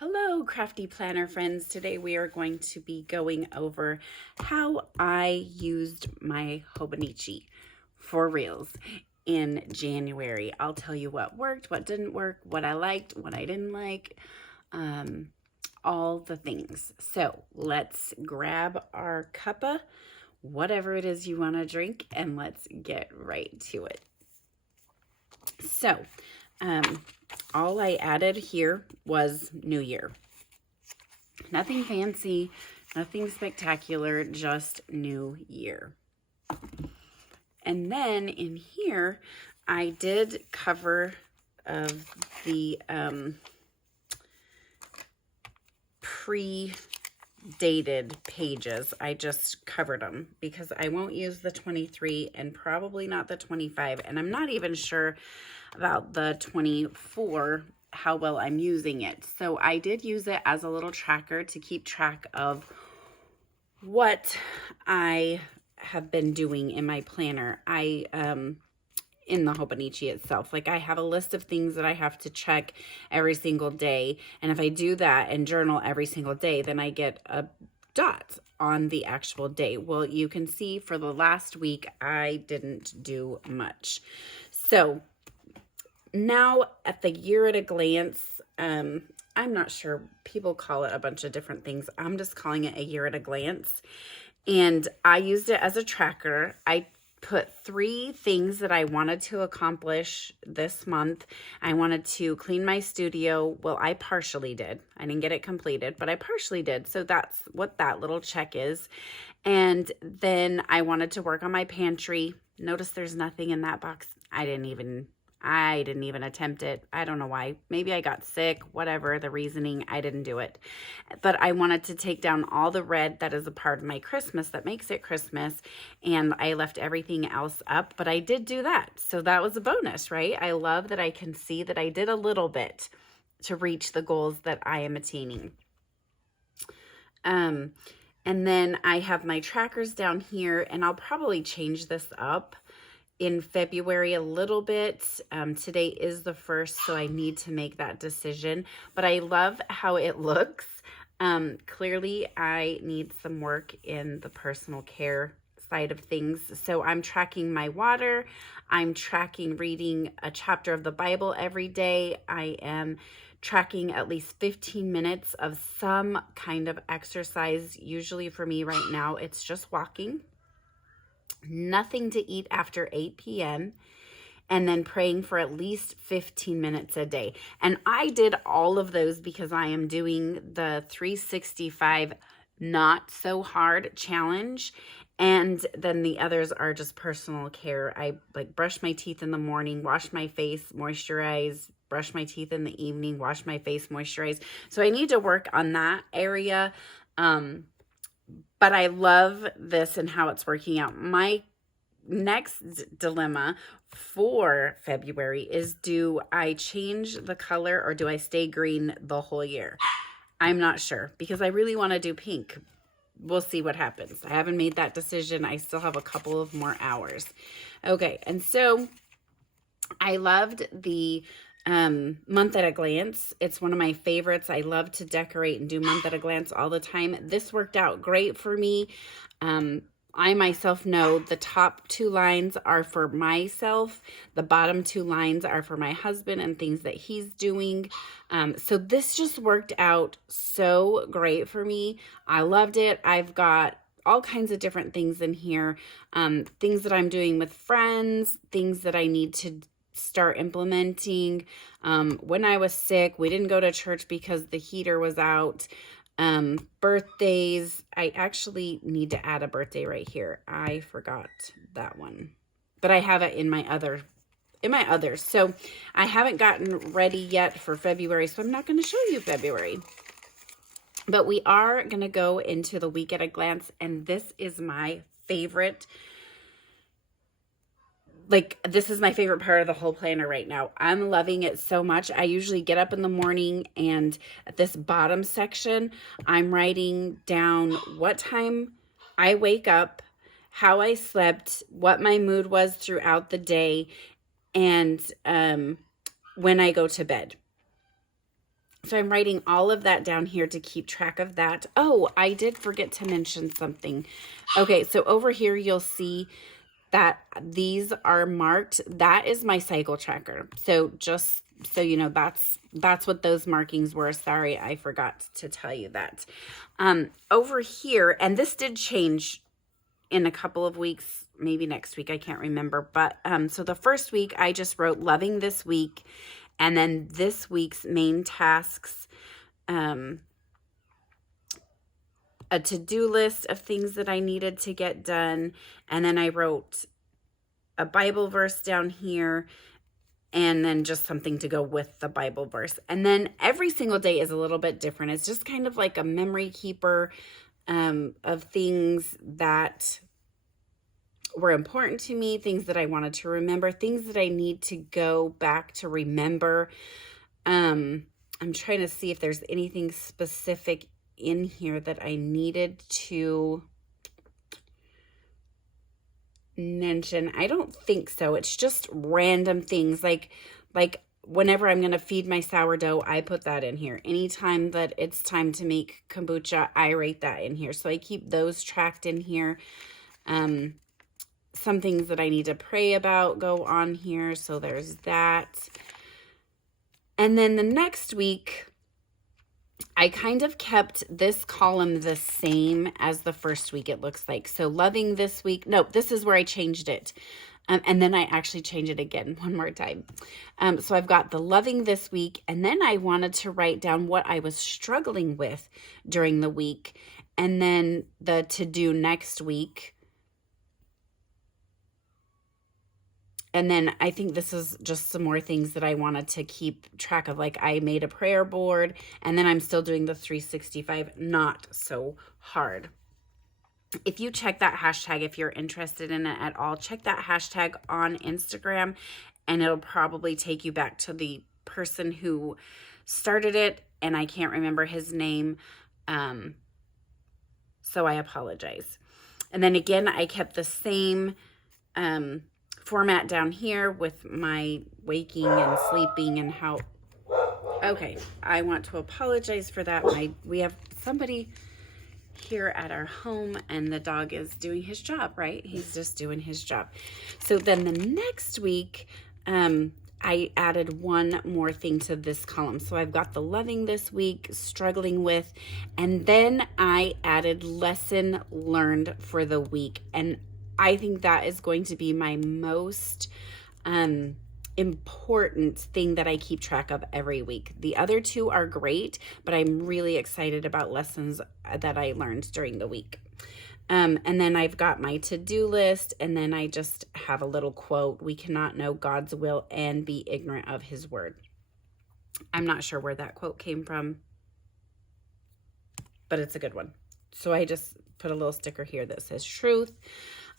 Hello, crafty planner friends. Today we are going to be going over how I used my Hobonichi for reels in January. I'll tell you what worked, what didn't work, what I liked, what I didn't like, um, all the things. So let's grab our cuppa, whatever it is you want to drink, and let's get right to it. So, all I added here was New Year. Nothing fancy, nothing spectacular, just New Year. And then in here, I did cover of the pre-dated pages. I just covered them because I won't use the 23 and probably not the 25. And I'm not even sure about the 24, how well I'm using it. So I did use it as a little tracker to keep track of what I have been doing in my planner. In the Hobonichi itself, like I have a list of things that I have to check every single day. And if I do that and journal every single day, then I get a dot on the actual day. Well, you can see for the last week, I didn't do much. So now at the year at a glance, I'm not sure, people call it a bunch of different things. I'm just calling it a year at a glance. And I used it as a tracker. I put 3 things that I wanted to accomplish this month. I wanted to clean my studio. Well, I partially did. I didn't get it completed, but I partially did. So that's what that little check is. And then I wanted to work on my pantry. Notice there's nothing in that box. I didn't even attempt it. I don't know why. Maybe I got sick, whatever the reasoning, I didn't do it. But I wanted to take down all the red that is a part of my Christmas that makes it Christmas, and I left everything else up, but I did do that. So that was a bonus, right? I love that I can see that I did a little bit to reach the goals that I am attaining. And then I have my trackers down here, and I'll probably change this up in February a little bit. Today is the 1st, so I need to make that decision, but I love how it looks. Clearly I need some work in the personal care side of things. So I'm tracking my water. I'm tracking reading a chapter of the Bible every day. I am tracking at least 15 minutes of some kind of exercise. Usually for me right now, it's just walking. Nothing to eat after 8 p.m. and then praying for at least 15 minutes a day. And I did all of those because I am doing the 365 not so hard challenge. And then the others are just personal care. I like brush my teeth in the morning, wash my face, moisturize, brush my teeth in the evening, wash my face, moisturize. So I need to work on that area. But I love this and how it's working out. My next dilemma for February is, do I change the color or do I stay green the whole year? I'm not sure because I really want to do pink. We'll see what happens. I haven't made that decision. I still have a couple of more hours. Okay, and so I loved the month at a glance. It's one of my favorites. I love to decorate and do month at a glance all the time. This worked out great for me. I myself know the top 2 lines are for myself. The bottom 2 lines are for my husband and things that he's doing. So this just worked out so great for me. I loved it. I've got all kinds of different things in here. Things that I'm doing with friends, things that I need to start implementing. When I was sick, we didn't go to church because the heater was out. Birthdays, I actually need to add a birthday right here. I forgot that one, but I have it in my others. So I haven't gotten ready yet for February, so I'm not going to show you February. But we are going to go into the week at a glance, and this is my favorite. Like, this is my favorite part of the whole planner right now. I'm loving it so much. I usually get up in the morning, and at this bottom section, I'm writing down what time I wake up, how I slept, what my mood was throughout the day, and when I go to bed. So I'm writing all of that down here to keep track of that. Oh, I did forget to mention something. Okay, so over here you'll see that these are marked. That is my cycle tracker. So just so you know, that's what those markings were. Sorry, I forgot to tell you that. Over here, and this did change in a couple of weeks, maybe next week, I can't remember. But so the first week I just wrote loving this week, and then this week's main tasks, a to-do list of things that I needed to get done. And then I wrote a Bible verse down here, and then just something to go with the Bible verse. And then every single day is a little bit different. It's just kind of like a memory keeper of things that were important to me, things that I wanted to remember, things that I need to go back to remember. I'm trying to see if there's anything specific in here that I needed to mention. I don't think so. It's just random things like whenever I'm going to feed my sourdough, I put that in here. Anytime that it's time to make kombucha, I write that in here. So I keep those tracked in here. Some things that I need to pray about go on here. So there's that. And then the next week, I kind of kept this column the same as the first week, it looks like. So loving this week. No, this is where I changed it. And then I actually changed it again one more time. So I've got the loving this week. And then I wanted to write down what I was struggling with during the week. And then the to do next week. And then I think this is just some more things that I wanted to keep track of. Like I made a prayer board, and then I'm still doing the 365, not so hard. If you check that hashtag, if you're interested in it at all, check that hashtag on Instagram, and it'll probably take you back to the person who started it, and I can't remember his name, so I apologize. And then again, I kept the same format down here with my waking and sleeping and how. Okay, I want to apologize for that. We have somebody here at our home, and the dog is doing his job, right? He's just doing his job. So then the next week, I added one more thing to this column. So I've got the loving this week, struggling with, and then I added lesson learned for the week. And I think that is going to be my most important thing that I keep track of every week. The other two are great, but I'm really excited about lessons that I learned during the week. And then I've got my to-do list, and then I just have a little quote: we cannot know God's will and be ignorant of his word. I'm not sure where that quote came from, but it's a good one. So I just put a little sticker here that says truth.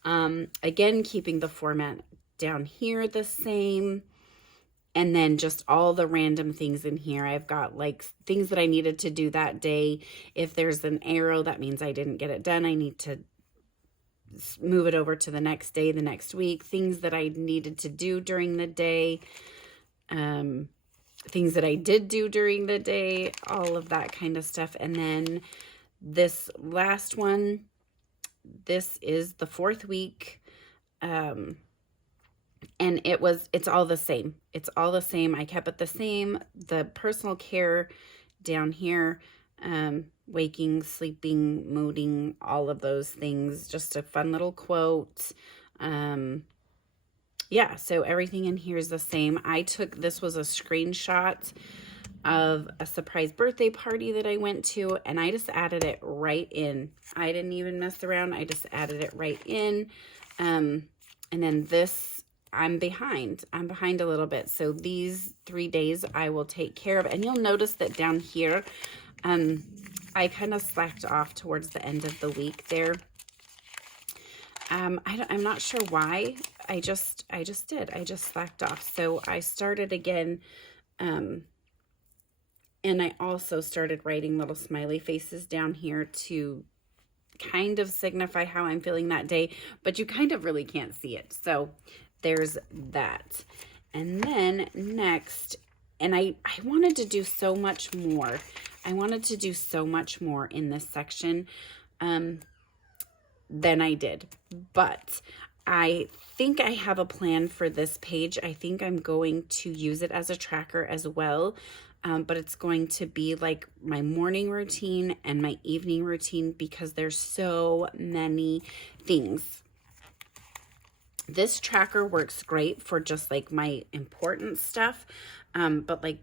Again, keeping the format down here the same, and then just all the random things in here. I've got like things that I needed to do that day. If there's an arrow, that means I didn't get it done. I need to move it over to the next day, the next week. Things that I needed to do during the day, things that I did do during the day, all of that kind of stuff. And then this last one, this is the fourth week, and it's all the same. It's all the same. I kept it the same. The personal care down here, waking, sleeping, mooding, all of those things. Just a fun little quote. Yeah, so everything in here is the same. This was a screenshot of a surprise birthday party that I went to, and I just added it right in. I didn't even mess around. I just added it right in. And then this, I'm behind a little bit. So these 3 days I will take care of. And you'll notice that down here, I kind of slacked off towards the end of the week there. I'm not sure why. I just did. I just slacked off. So I started again, and I also started writing little smiley faces down here to kind of signify how I'm feeling that day, but you kind of really can't see it. So there's that. And then next, And I wanted to do so much more. I wanted to do so much more in this section than I did. But I think I have a plan for this page. I think I'm going to use it as a tracker as well. But it's going to be like my morning routine and my evening routine because there's so many things. This tracker works great for just like my important stuff. But like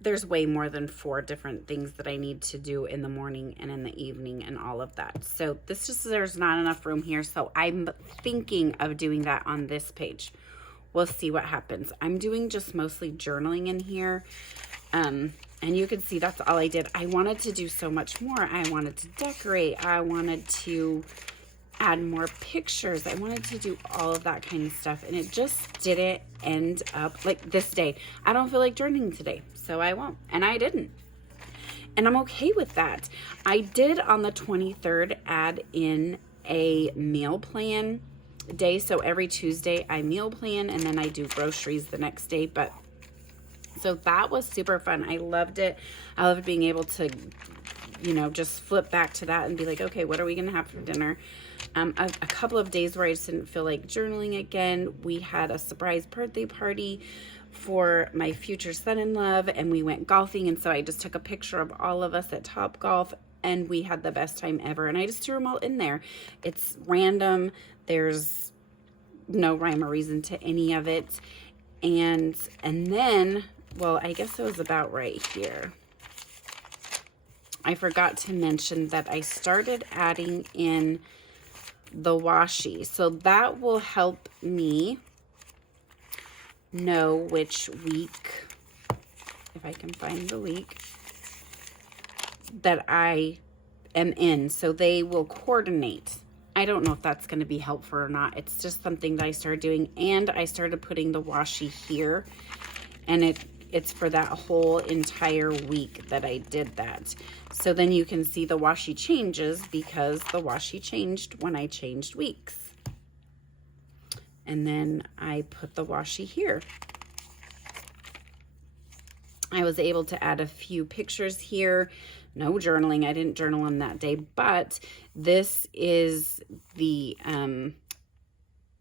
there's way more than 4 different things that I need to do in the morning and in the evening and all of that. So this just, there's not enough room here. So I'm thinking of doing that on this page. We'll see what happens. I'm doing just mostly journaling in here. And you can see that's all I did. I wanted to do so much more. I wanted to decorate. I wanted to add more pictures. I wanted to do all of that kind of stuff. And it just didn't end up like this day. I don't feel like journaling today, so I won't. And I didn't. And I'm okay with that. I did on the 23rd add in a meal plan day. So every Tuesday I meal plan and then I do groceries the next day. But so that was super fun. I loved it. I loved being able to, you know, just flip back to that and be like, okay, what are we going to have for dinner? A couple of days where I just didn't feel like journaling again. We had a surprise birthday party for my future son-in-law and we went golfing. And so I just took a picture of all of us at Top Golf and we had the best time ever. And I just threw them all in there. It's random. There's no rhyme or reason to any of it. And then, well, I guess it was about right here. I forgot to mention that I started adding in the washi. So that will help me know which week, if I can find the week, that I am in. So they will coordinate. I don't know if that's going to be helpful or not. It's just something that I started doing. And I started putting the washi here. And it's for that whole entire week that I did that. So then you can see the washi changes because the washi changed when I changed weeks. And then I put the washi here. I was able to add a few pictures here. No journaling. I didn't journal on that day, but this is the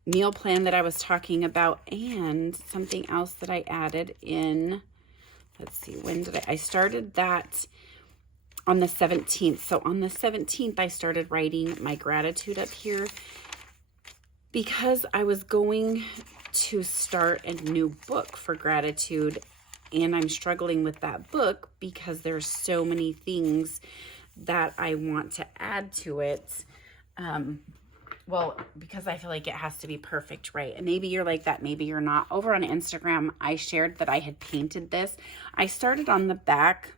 meal plan that I was talking about and something else that I added in. Let's see, when did I started that on the 17th. So on the 17th, I started writing my gratitude up here because I was going to start a new book for gratitude. And I'm struggling with that book because there's so many things that I want to add to it. Well, because I feel like it has to be perfect, right? And maybe you're like that, maybe you're not. Over on Instagram, I shared that I had painted this. I started on the back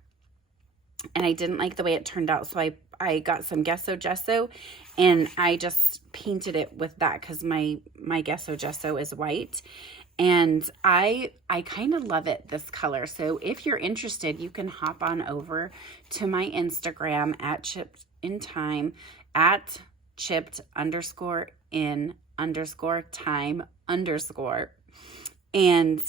and I didn't like the way it turned out. So I got some gesso and I just painted it with that because my gesso is white. And I kind of love it, this color. So if you're interested, you can hop on over to my Instagram at chippedintime at chipped_in_time_. And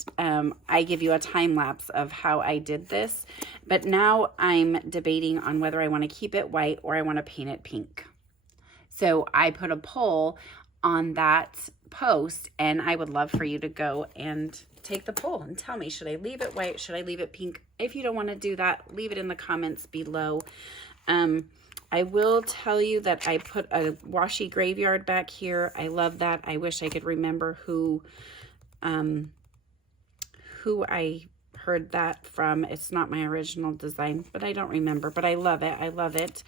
I give you a time lapse of how I did this. But now I'm debating on whether I want to keep it white or I want to paint it pink. So I put a poll on that post and I would love for you to go and take the poll and tell me, should I leave it white? Should I leave it pink? If you don't want to do that, leave it in the comments below. I will tell you that I put a washi graveyard back here. I love that. I wish I could remember who I heard that from. It's not my original design, but I don't remember, but I love it. I love it.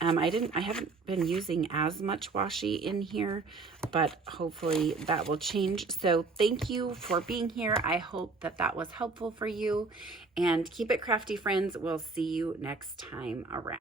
I haven't been using as much washi in here, but hopefully that will change. So thank you for being here. I hope that that was helpful for you, and keep it crafty, friends. We'll see you next time around.